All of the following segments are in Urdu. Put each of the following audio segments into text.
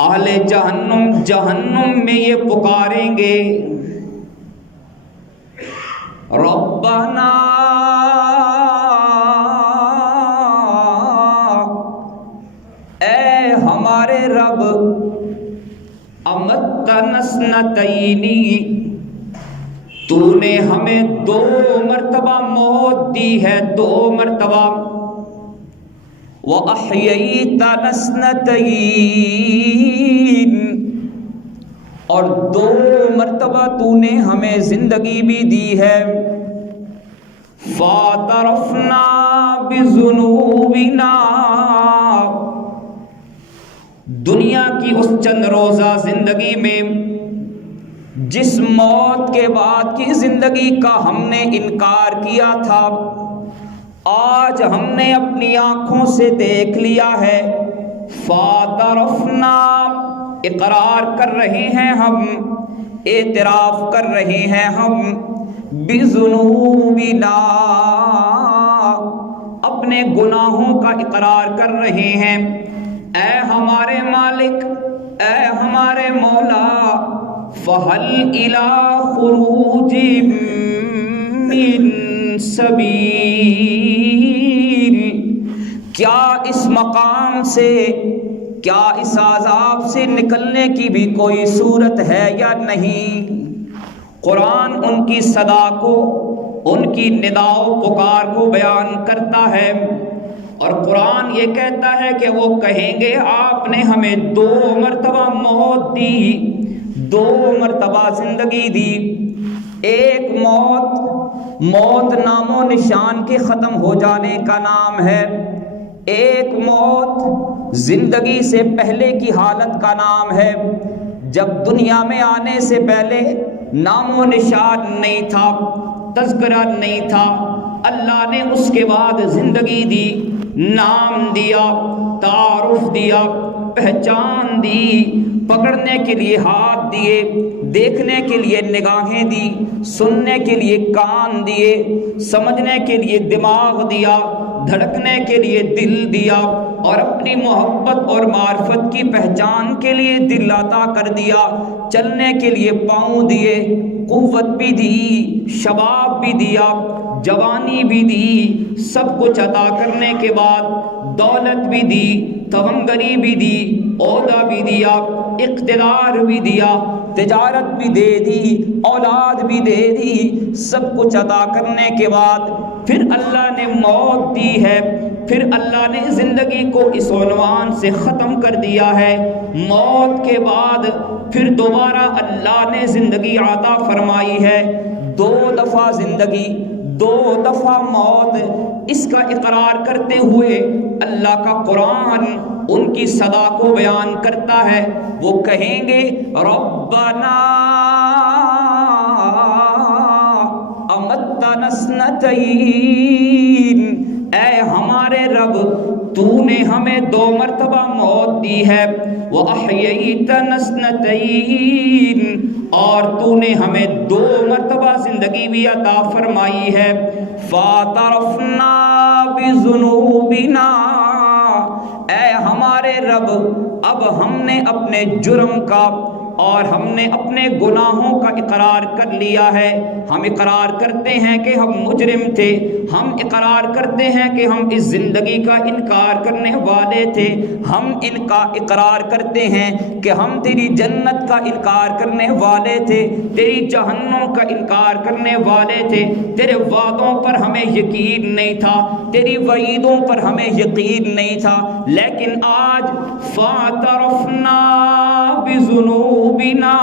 اہل جہنم جہنم میں یہ پکاریں گے ربنا اے ہمارے رب امتنا اثنتین تو نے ہمیں 2 مرتبہ موت دی ہے 2 مرتبہ وَأَحْيَيْتَنَا اثْنَتَيْنِ اور 2 مرتبہ تو نے ہمیں زندگی بھی دی ہے فَاعْتَرَفْنَا بِذُنُوبِنَا دنیا کی اس چند روزہ زندگی میں جس موت کے بعد کی زندگی کا ہم نے انکار کیا تھا آج ہم نے اپنی آنکھوں سے دیکھ لیا ہے فَاعْتَرَفْنَا اقرار کر رہے ہیں ہم اعتراف کر رہے ہیں ہم بِذُنُوبِنَا اپنے گناہوں کا اقرار کر رہے ہیں اے ہمارے مالک اے ہمارے مولا فَهَلْ إِلَىٰ خُرُوجٍ مِّن سَبِيلٍ کیا اس مقام سے کیا اس عذاب سے نکلنے کی بھی کوئی صورت ہے یا نہیں؟ قرآن ان کی صدا کو ان کی ندا و پکار کو بیان کرتا ہے اور قرآن یہ کہتا ہے کہ وہ کہیں گے آپ نے ہمیں 2 مرتبہ موت دی 2 مرتبہ زندگی دی ایک موت نام و نشان کے ختم ہو جانے کا نام ہے ایک موت زندگی سے پہلے کی حالت کا نام ہے جب دنیا میں آنے سے پہلے نام و نشان نہیں تھا تذکرہ نہیں تھا اللہ نے اس کے بعد زندگی دی نام دیا تعارف دیا پہچان دی پکڑنے کے لیے ہاتھ دیے دیکھنے کے لیے نگاہیں دی سننے کے لیے کان دیے سمجھنے کے لیے دماغ دیا دھڑکنے کے لیے دل دیا اور اپنی محبت اور معرفت کی پہچان کے لیے دل عطا کر دیا چلنے کے لیے پاؤں دیے قوت بھی دی شباب بھی دیا جوانی بھی دی سب کچھ عطا کرنے کے بعد دولت بھی دی توانگری بھی دی عہدہ بھی دیا اقتدار بھی دیا تجارت بھی دے دی اولاد بھی دے دی سب کچھ عطا کرنے کے بعد پھر اللہ نے موت دی ہے پھر اللہ نے زندگی کو اس عنوان سے ختم کر دیا ہے موت کے بعد پھر دوبارہ اللہ نے زندگی عطا فرمائی ہے 2 دفعہ زندگی 2 دفعہ موت اس کا اقرار کرتے ہوئے اللہ کا قرآن ان کی صدا کو بیان کرتا ہے وہ کہیں گے ربنا امتنا اثنتین اے ہمارے رب تو نے ہمیں 2 مرتبہ موت دی ہے وَأَحْيَيْتَنَا اثْنَتَيْنِ اور تو نے ہمیں 2 مرتبہ زندگی بھی عطا فرمائی ہے فَاعْتَرَفْنَا بِذُنُوبِنَا اے ہمارے رب اب ہم نے اپنے جرم کا اور ہم نے اپنے گناہوں کا اقرار کر لیا ہے ہم اقرار کرتے ہیں کہ ہم مجرم تھے ہم اقرار کرتے ہیں کہ ہم اس زندگی کا انکار کرنے والے تھے ہم ان کا اقرار کرتے ہیں کہ ہم تیری جنت کا انکار کرنے والے تھے تیری جہنم کا انکار کرنے والے تھے تیرے وعدوں پر ہمیں یقین نہیں تھا تیری وعیدوں پر ہمیں یقین نہیں تھا لیکن آج فَاعْتَرَفْنَا بِذُنُوبِنَا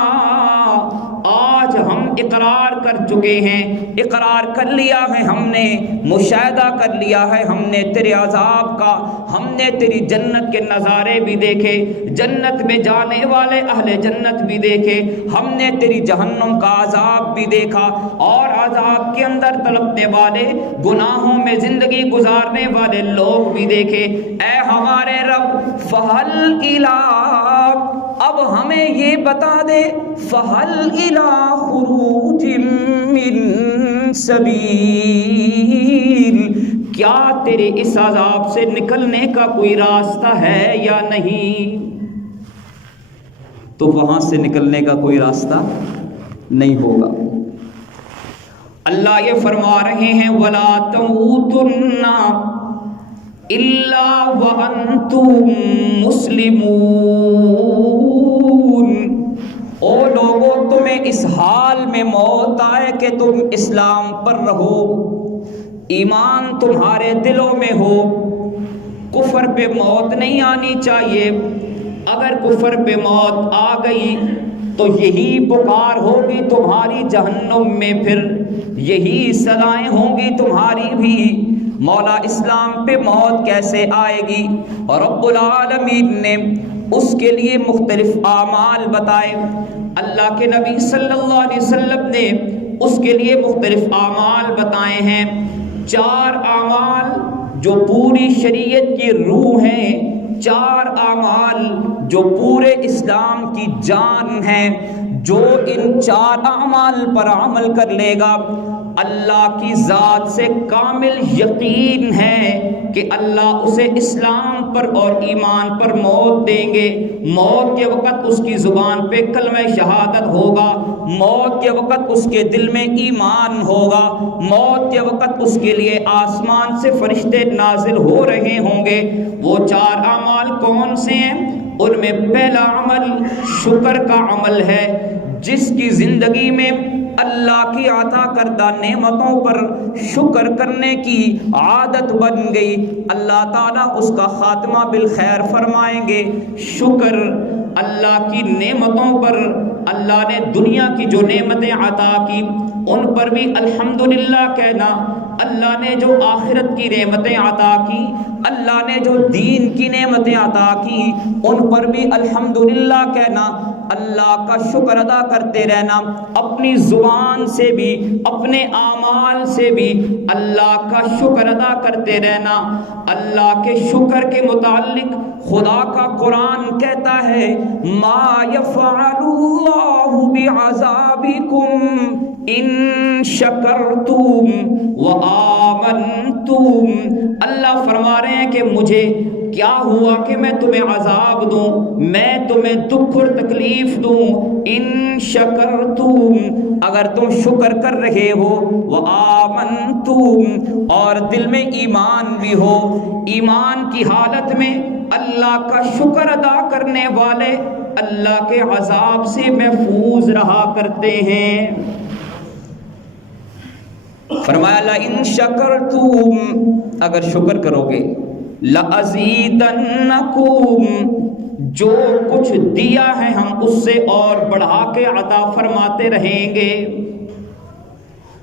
آج ہم اقرار کر چکے ہیں اقرار کر لیا ہے ہم نے مشاہدہ کر لیا ہے ہم نے تیرے عذاب کا ہم نے تیری جنت کے نظارے بھی دیکھے جنت میں جانے والے اہل جنت بھی دیکھے ہم نے تیری جہنم کا عذاب بھی دیکھا اور عذاب کے اندر تڑپنے والے گناہوں میں زندگی گزارنے والے لوگ بھی دیکھے اے ہمارے رب فَهَلْ إِلَىٰ اب ہمیں یہ بتا دے فَهَلْ إِلَىٰ خُرُوجٍ مِّن سَبِيلٍ کیا تیرے اس عذاب سے نکلنے کا کوئی راستہ ہے یا نہیں؟ تو وہاں سے نکلنے کا کوئی راستہ نہیں ہوگا۔ اللہ یہ فرما رہے ہیں وَلَا تَمُوتُنَّ إِلَّا وَأَنْتُمْ مُسْلِمُونَ، او لوگو تمہیں اس حال میں موت آئے کہ تم اسلام پر رہو، ایمان تمہارے دلوں میں ہو، کفر پہ موت نہیں آنی چاہیے۔ اگر کفر پہ موت آ گئی تو یہی پکار ہوگی تمہاری جہنم میں، پھر یہی سزائیں ہوں گی تمہاری بھی۔ مولا اسلام پہ موت کیسے آئے گی؟ اور رب العالمین نے اس کے لیے مختلف اعمال بتائے، اللہ کے نبی صلی اللہ علیہ وسلم نے اس کے لیے مختلف اعمال بتائے ہیں۔ 4 اعمال جو پوری شریعت کی روح ہیں، 4 اعمال جو پورے اسلام کی جان ہیں۔ جو ان 4 اعمال پر عمل کر لے گا، اللہ کی ذات سے کامل یقین ہے کہ اللہ اسے اسلام پر اور ایمان پر موت دیں گے۔ موت کے وقت اس کی زبان پہ کلمہ شہادت ہوگا، موت کے وقت اس کے دل میں ایمان ہوگا، موت کے وقت اس کے لیے آسمان سے فرشتے نازل ہو رہے ہوں گے۔ وہ 4 اعمال کون سے ہیں؟ ان میں پہلا عمل شکر کا عمل ہے۔ جس کی زندگی میں اللہ کی عطا کردہ نعمتوں پر شکر کرنے کی عادت بن گئی، اللہ تعالیٰ اس کا خاتمہ بالخیر فرمائیں گے۔ شکر اللہ کی نعمتوں پر، اللہ نے دنیا کی جو نعمتیں عطا کی ان پر بھی الحمدللہ کہنا، اللہ نے جو آخرت کی نعمتیں عطا کی، اللہ نے جو دین کی نعمتیں عطا کی ان پر بھی الحمدللہ کہنا، اللہ کا شکر ادا کرتے رہنا، اپنی زبان سے بھی اپنے اعمال سے بھی اللہ کا شکر ادا کرتے رہنا۔ اللہ کے شکر کے متعلق خدا کا قرآن کہتا ہے ما یفعل اللہ بعذابکم ان شکرتم وآمنتم۔ اللہ فرما رہے ہیں کہ مجھے کیا ہوا کہ میں تمہیں عذاب دوں، میں تمہیں دکھ اور تکلیف دوں، ان شکرتم، اگر تم شکر کر رہے ہو، وآمنتم، اور دل میں ایمان بھی ہو۔ ایمان کی حالت میں اللہ کا شکر ادا کرنے والے اللہ کے عذاب سے محفوظ رہا کرتے ہیں۔ فرمایا لَإِن شَكَرْتُمْ، اگر شکر کرو گے، لَأَزِيدَنَّكُمْ، جو کچھ دیا ہے ہم اس سے اور بڑھا کے عطا فرماتے رہیں گے۔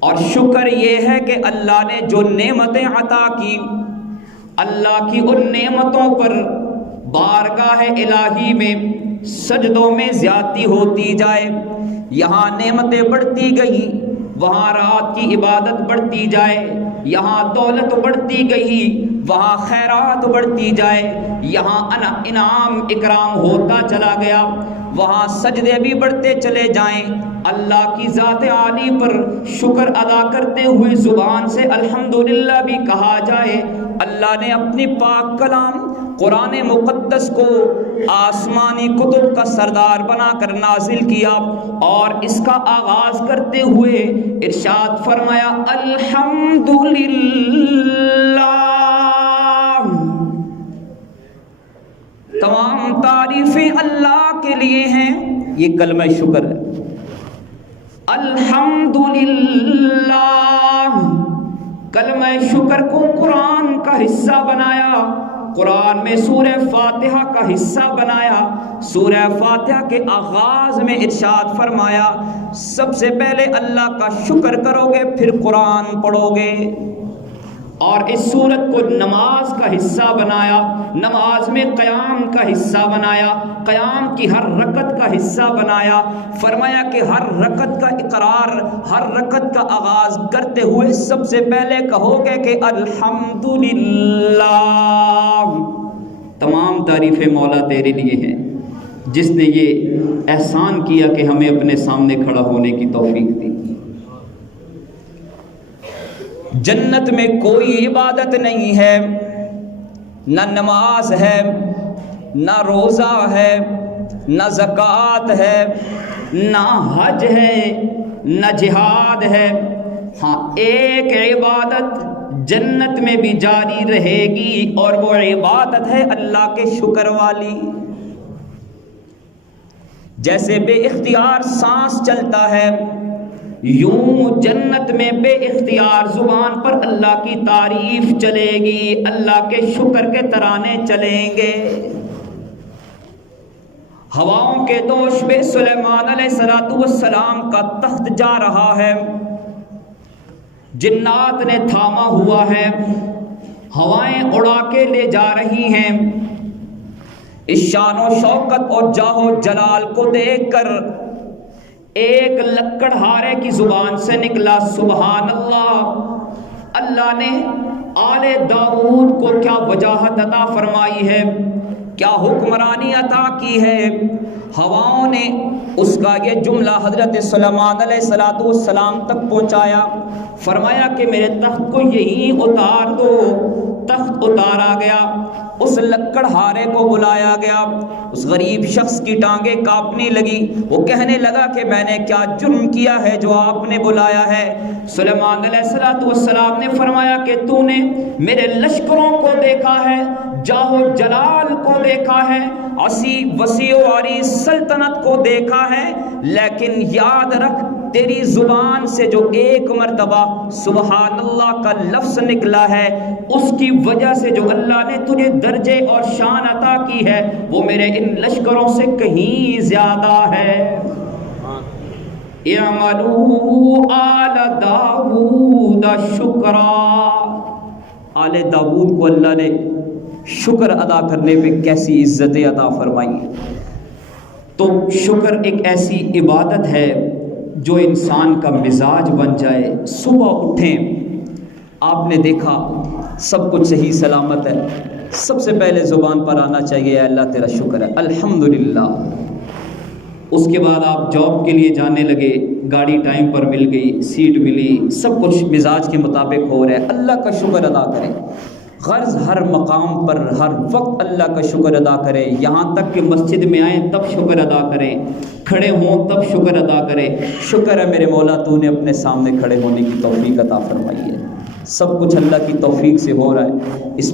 اور شکر یہ ہے کہ اللہ نے جو نعمتیں عطا کی، اللہ کی ان نعمتوں پر بارگاہ الہی میں سجدوں میں زیادتی ہوتی جائے، یہاں نعمتیں بڑھتی گئی، وہاں رات کی عبادت بڑھتی جائے، یہاں دولت بڑھتی گئی، وہاں خیرات بڑھتی جائے، یہاں انعام اکرام ہوتا چلا گیا، وہاں سجدے بھی بڑھتے چلے جائیں۔ اللہ کی ذات عالی پر شکر ادا کرتے ہوئے زبان سے الحمدللہ بھی کہا جائے۔ اللہ نے اپنی پاک کلام قرآن مقدس کو آسمانی کتب کا سردار بنا کر نازل کیا، اور اس کا آغاز کرتے ہوئے ارشاد فرمایا الحمدللہ، تمام تعریفیں اللہ کے لیے ہیں۔ یہ کلمہ شکر ہے، الحمدللہ۔ کلمہ شکر کو قرآن کا حصہ بنایا، قرآن میں سورہ فاتحہ کا حصہ بنایا۔ سورہ فاتحہ کے آغاز میں ارشاد فرمایا سب سے پہلے اللہ کا شکر کرو گے پھر قرآن پڑھو گے۔ اور اس سورت کو نماز کا حصہ بنایا، نماز میں قیام کا حصہ بنایا، قیام کی ہر رکعت کا حصہ بنایا۔ فرمایا کہ ہر رکعت کا اقرار، ہر رکعت کا آغاز کرتے ہوئے سب سے پہلے کہو گے کہ الحمدللہ، تمام تعریفیں مولا تیرے لیے ہیں جس نے یہ احسان کیا کہ ہمیں اپنے سامنے کھڑا ہونے کی توفیق دی۔ جنت میں کوئی عبادت نہیں ہے، نہ نماز ہے، نہ روزہ ہے، نہ زکوٰۃ ہے، نہ حج ہے، نہ جہاد ہے۔ ہاں ایک عبادت جنت میں بھی جاری رہے گی، اور وہ عبادت ہے اللہ کے شکر والی۔ جیسے بے اختیار سانس چلتا ہے، یوں جنت میں بے اختیار زبان پر اللہ کی تعریف چلے گی، اللہ کے شکر کے ترانے چلیں گے۔ ہواؤں کے دوش پہ سلیمان علیہ السلام کا تخت جا رہا ہے، جنات نے تھاما ہوا ہے، ہوائیں اڑا کے لے جا رہی ہیں۔ اس شان و شوکت اور جاہ و جلال کو دیکھ کر ایک لکڑہارے کی زبان سے نکلا سبحان اللہ۔ اللہ نے آل داؤد کو کیا وجاہت عطا فرمائی ہے، کیا حکمرانی عطا کی ہے۔ ہواؤں نے اس کا یہ جملہ حضرت سلیمان علیہ السلام تک پہنچایا، فرمایا کہ میرے تخت کو یہی اتار دو۔ تخت اتارا گیا، اس لکڑہارے کو بلایا گیا، اس غریب شخص کی ٹانگیں کانپنے لگی، وہ کہنے لگا کہ میں نے کیا جرم کیا ہے جو آپ نے بلایا ہے۔ سلیمان علیہ السلام نے فرمایا کہ تو نے میرے لشکروں کو دیکھا ہے، جاہ و جلال کو دیکھا ہے، وسیع و عریض سلطنت کو دیکھا ہے، لیکن یاد رکھ تیری زبان سے جو ایک مرتبہ سبحان اللہ کا لفظ نکلا ہے، اس کی وجہ سے جو اللہ نے تجھے درجے اور شان عطا کی ہے وہ میرے ان لشکروں سے کہیں زیادہ ہے۔ اعملوا آل داؤد شکرا۔ آل داؤد کو اللہ نے شکر ادا کرنے پہ کیسی عزتیں عطا فرمائی۔ تو شکر ایک ایسی عبادت ہے جو انسان کا مزاج بن جائے۔ صبح اٹھیں، آپ نے دیکھا سب کچھ صحیح سلامت ہے، سب سے پہلے زبان پر آنا چاہیے اللہ تیرا شکر ہے، الحمدللہ۔ اس کے بعد آپ جاب کے لیے جانے لگے، گاڑی ٹائم پر مل گئی، سیٹ ملی، سب کچھ مزاج کے مطابق ہو رہا ہے، اللہ کا شکر ادا کریں۔ غرض ہر مقام پر ہر وقت اللہ کا شکر ادا کریں، یہاں تک کہ مسجد میں آئیں تب شکر ادا کریں، کھڑے ہوں تب شکر ادا کریں۔ شکر ہے میرے مولا تو نے اپنے سامنے کھڑے ہونے کی توفیق عطا فرمائی ہے۔ سب کچھ اللہ کی توفیق سے ہو رہا ہے، اس